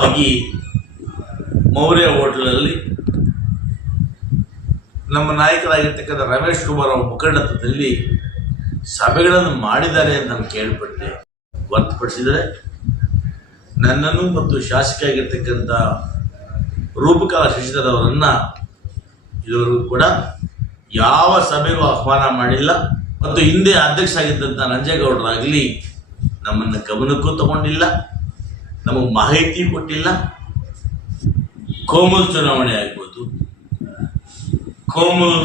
ಆಗಿ ಮೌರ್ಯ ಹೋಟೆಲಲ್ಲಿ ನಮ್ಮ ನಾಯಕರಾಗಿರ್ತಕ್ಕಂಥ ರಮೇಶ್ ಕುಮಾರ್ ಅವರ ಮುಖಂಡತ್ವದಲ್ಲಿ ಸಭೆಗಳನ್ನು ಮಾಡಿದ್ದಾರೆ ಅಂತ ನಾನು ಕೇಳ್ಪಟ್ಟೆ. ಹೊರತುಪಡಿಸಿದರೆ ನನ್ನನ್ನು ಮತ್ತು ಶಾಸಕ ಆಗಿರ್ತಕ್ಕಂಥ ರೂಪಕಾಲ ಶಶಿಧರ್ ಅವರನ್ನು ಇದುವರೆಗೂ ಕೂಡ ಯಾವ ಸಭೆಗೂ ಆಹ್ವಾನ ಮಾಡಿಲ್ಲ. ಮತ್ತು ಹಿಂದೆ ಅಧ್ಯಕ್ಷ ಆಗಿದ್ದಂಥ ನಂಜೇಗೌಡರಾಗಲಿ ನಮ್ಮನ್ನು ಗಮನಕ್ಕೂ ತಗೊಂಡಿಲ್ಲ. ನಮಗೆ ಮಾಹಿತಿ ಕೊಟ್ಟಿಲ್ಲ. ಕೋಮಲ್ ಚುನಾವಣೆ ಆಗ್ಬೋದು. ಕೋಮಲ್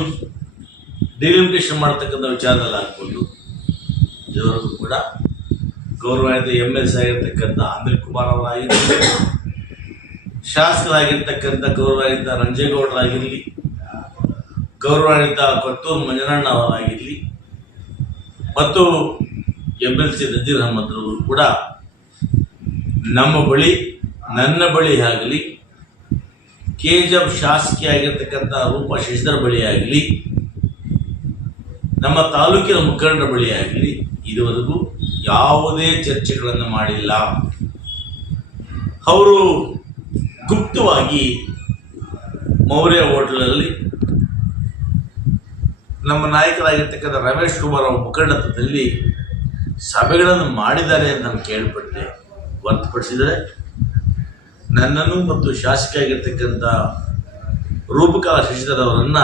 ಡಿಲಿಮಿಟೇಷನ್ ಮಾಡ್ತಕ್ಕಂಥ ವಿಚಾರದಲ್ಲಿ ಆಗ್ಬೋದು. ಇದವರೆಗೂ ಕೂಡ ಗೌರವಾನ್ವಿತ ಎಂ ಎಲ್ ಸಿ ಆಗಿರ್ತಕ್ಕಂಥ ಅನಿಲ್ ಕುಮಾರ್ ಅವರಾಗಿರಲಿ, ಶಾಸಕರಾಗಿರ್ತಕ್ಕಂಥ ಗೌರವಾನ್ವಿತ ರಂಜೇಗೌಡರಾಗಿರಲಿ, ಗೌರವಾನ್ವಿತ ಕೊತ್ತೂರು ಮಂಜನಣ್ಣ ಅವರಾಗಿರಲಿ, ಮತ್ತು M L C Nazeer Ahmed ಅವರು ಕೂಡ ನಮ್ಮ ಬಳಿ, ನನ್ನ ಬಳಿ ಆಗಲಿ ಕೆ ಜಿ ಎಫ್ ಶಾಸಕಿ ಆಗಿರ್ತಕ್ಕಂಥ ರೂಪ ಶಶಿಧರ ಬಳಿ ಆಗಲಿ, ನಮ್ಮ ತಾಲೂಕಿನ ಮುಖಂಡರ ಬಳಿ ಆಗಲಿ, ಇದುವರೆಗೂ ಯಾವುದೇ ಚರ್ಚೆಗಳನ್ನು ಮಾಡಿಲ್ಲ. ಅವರು ಗುಪ್ತವಾಗಿ ಮೌರ್ಯ ಹೋಟೆಲಲ್ಲಿ ನಮ್ಮ ನಾಯಕರಾಗಿರ್ತಕ್ಕಂಥ ರಮೇಶ್ ಕುಮಾರ್ ಅವರ ಮುಖಂಡತ್ವದಲ್ಲಿ ಸಭೆಗಳನ್ನು ಮಾಡಿದ್ದಾರೆ ಅಂತ ನಾನು ಕೇಳ್ಪಟ್ಟೆ. ಹೊರತುಪಡಿಸಿದರೆ ನನ್ನನ್ನು ಮತ್ತು ಶಾಸಕಿಯಾಗಿರ್ತಕ್ಕಂಥ ರೂಪಕಲಾ ಶಶಿಧರ್ ಅವರನ್ನ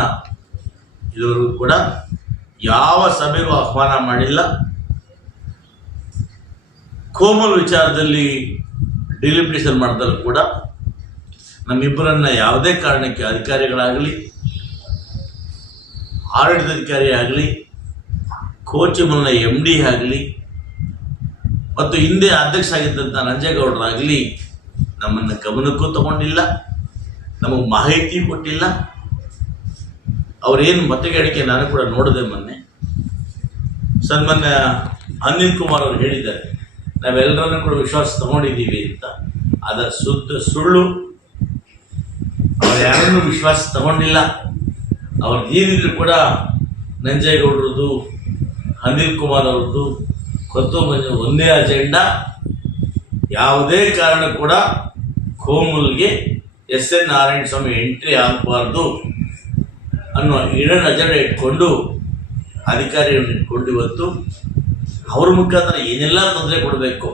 ಇದುವರೆಗೂ ಕೂಡ ಯಾವ ಸಭೆಗೂ ಆಹ್ವಾನ ಮಾಡಿಲ್ಲ. ಕೋಮಲ್ ವಿಚಾರದಲ್ಲಿ ಡಿಲಿಮಿಟೇಷನ್ ಮಾಡಿದರೂ ಕೂಡ ನಮ್ಮಿಬ್ಬರನ್ನ ಯಾವುದೇ ಕಾರಣಕ್ಕೆ ಅಧಿಕಾರಿಗಳಾಗಲಿ ಆಡಳಿತಾಧಿಕಾರಿ ಆಗಲಿ ಕೋಚಿಮಲ್ನ ಎಂ ಡಿ ಆಗಲಿ ಮತ್ತು ಹಿಂದೆ ಅಧ್ಯಕ್ಷ ಆಗಿದ್ದಂಥ ನಂಜೇಗೌಡರಾಗಲಿ ನಮ್ಮನ್ನು ಗಮನಕ್ಕೂ ತಗೊಂಡಿಲ್ಲ, ನಮಗೆ ಮಾಹಿತಿ ಕೊಟ್ಟಿಲ್ಲ. ಅವರೇನು ಮತಗಾಡಿಕೆ ನಾನು ಕೂಡ ನೋಡಿದೆ ಮೊನ್ನೆ. ಸನ್ಮಾನ್ಯ ಅನಿಲ್ ಕುಮಾರ್ ಅವರು ಹೇಳಿದ್ದಾರೆ, ನಾವೆಲ್ಲರನ್ನೂ ಕೂಡ ವಿಶ್ವಾಸ ತಗೊಂಡಿದ್ದೀವಿ ಅಂತ. ಅದರ ಸುದ್ದ, ಸುಳ್ಳು ಅವ್ರು ಯಾರನ್ನೂ ವಿಶ್ವಾಸ ತಗೊಂಡಿಲ್ಲ. ಅವ್ರದ್ದು ಏನಿದ್ರು ಕೂಡ ನಂಜೇಗೌಡರದು ಅನಿಲ್ ಕುಮಾರ್ ಅವ್ರದ್ದು ಕೊತ್ತು ಮಂಜು ಒಂದೇ ಅಜೆಂಡಾ, ಯಾವುದೇ ಕಾರಣ ಕೂಡ ಕೋಮುಲ್ಗೆ S N Narayana Swamy entry ಆಗಬಾರ್ದು ಅನ್ನೋ ಇಡನ್ ಅಜೆಂಡ ಇಟ್ಕೊಂಡು ಅಧಿಕಾರಿಗಳನ್ನ ಇಟ್ಕೊಂಡು ಇವತ್ತು ಅವ್ರ ಮುಖಾಂತರ ಏನೆಲ್ಲ ತೊಂದರೆ ಕೊಡಬೇಕು?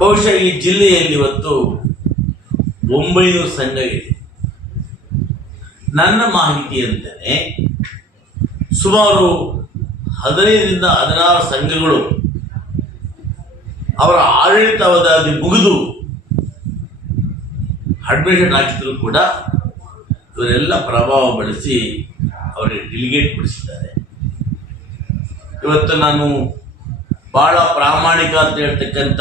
ಬಹುಶಃ ಈ ಜಿಲ್ಲೆಯಲ್ಲಿ ಇವತ್ತು ಒಂಬೈನೂರು ಸಂಘ ಇದೆ ನನ್ನ ಮಾಹಿತಿಯಂತೆಯೇ ಸುಮಾರು ಹದಿನೈದರಿಂದ ಹದಿನಾರು ಸಂಘಗಳು ಅವರ ಆಡಳಿತಾವಧಿ ಮುಗಿದು ಅಡ್ಮಿಷನ್ ಹಾಕಿದ್ರು ಕೂಡ ಇವರೆಲ್ಲ ಪ್ರಭಾವ ಬಳಸಿ ಅವರಿಗೆ ಡಿಲಿಗೇಟ್ ಪಡಿಸಿದ್ದಾರೆ ಇವತ್ತು ನಾನು ಬಹಳ ಪ್ರಾಮಾಣಿಕ ಅಂತ ಹೇಳ್ತಕ್ಕಂಥ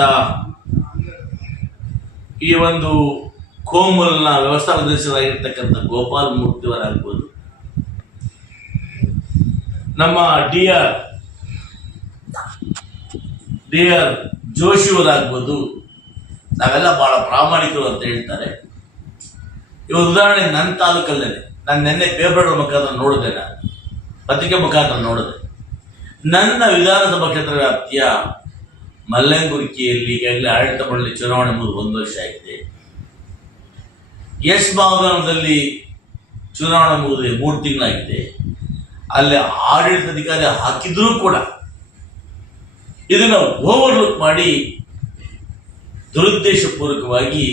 ಈ ಒಂದು ಕೋಮಲ್ನ ವ್ಯವಸ್ಥಾಪಕರಾಗಿರ್ತಕ್ಕಂಥ ಗೋಪಾಲ್ ಮೂರ್ತಿಯವರಾಗ್ಬೋದು ನಮ್ಮ ಡಿ ಆರ್ ಡಿ ಆರ್ ಜೋಶಿಯವರಾಗ್ಬೋದು ನಾವೆಲ್ಲ ಬಹಳ ಪ್ರಾಮಾಣಿಕರು ಅಂತ ಹೇಳ್ತಾರೆ. ಈ ಉದಾಹರಣೆ ನನ್ನ ತಾಲೂಕಲ್ಲೇ, ನಾನು ನಿನ್ನೆ ಪೇಪರ್ ಮುಖಾಂತರ ನೋಡಿದೆ ನಾನು. ಪತ್ರಿಕೆ ಮುಖಾಂತರ ನೋಡಿದೆ. ನನ್ನ ವಿಧಾನಸಭಾ ಕ್ಷೇತ್ರ ವ್ಯಾಪ್ತಿಯ ಮಲ್ಲಂಗುರಿಕೆಯಲ್ಲಿ ಈಗಾಗಲೇ ಆಡಳಿತ ಮಂಡಳಿ ಚುನಾವಣೆ ಮುಗಿದು ಒಂದು ವರ್ಷ ಆಗಿದೆ. ಎಸ್ ಭಾವನದಲ್ಲಿ ಚುನಾವಣೆ ಮುಗಿದು ಮೂರು ತಿಂಗಳಾಗಿದೆ. ಅಲ್ಲಿ ಆಡಳಿತಾಧಿಕಾರಿ ಹಾಕಿದ್ರೂ ಕೂಡ ಇದನ್ನು ಓವರ್ಲುಕ್ ಮಾಡಿ ದುರುದ್ದೇಶಪೂರ್ವಕವಾಗಿ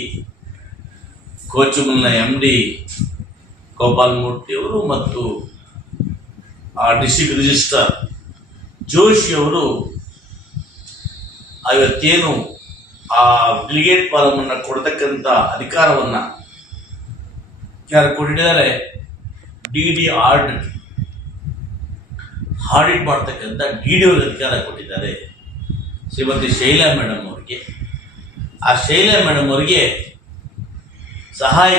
ಕೋಚುಮಲ್ನ ಎಂ ಡಿ ಗೋಪಾಲ್ ಮೂರ್ತಿ ಅವರು ಮತ್ತು ಆ ಡಿಸ್ಟ್ರಿಕ್ಟ್ ರಿಜಿಸ್ಟ್ರಾರ್ ಜೋಶಿ ಅವರು ಇವತ್ತೇನು ಆ ಬ್ರಿಗೇಡ್ ಪಾಲಮನ್ನು ಕೊಡತಕ್ಕಂಥ ಅಧಿಕಾರವನ್ನು ಯಾರು ಕೊಟ್ಟಿದ್ದಾರೆ? ಡಿ ಡಿ ಆರ್ಡ್ ಆಡಿಟ್ ಮಾಡ್ತಕ್ಕಂಥ ಡಿ ಡಿ ಅಧಿಕಾರ ಕೊಟ್ಟಿದ್ದಾರೆ. ಶ್ರೀಮತಿ ಶೈಲಾ ಮೇಡಮ್ ಅವರಿಗೆ. ಆ ಶೈಲಾ ಮೇಡಮ್ ಅವರಿಗೆ ಸಹಾಯ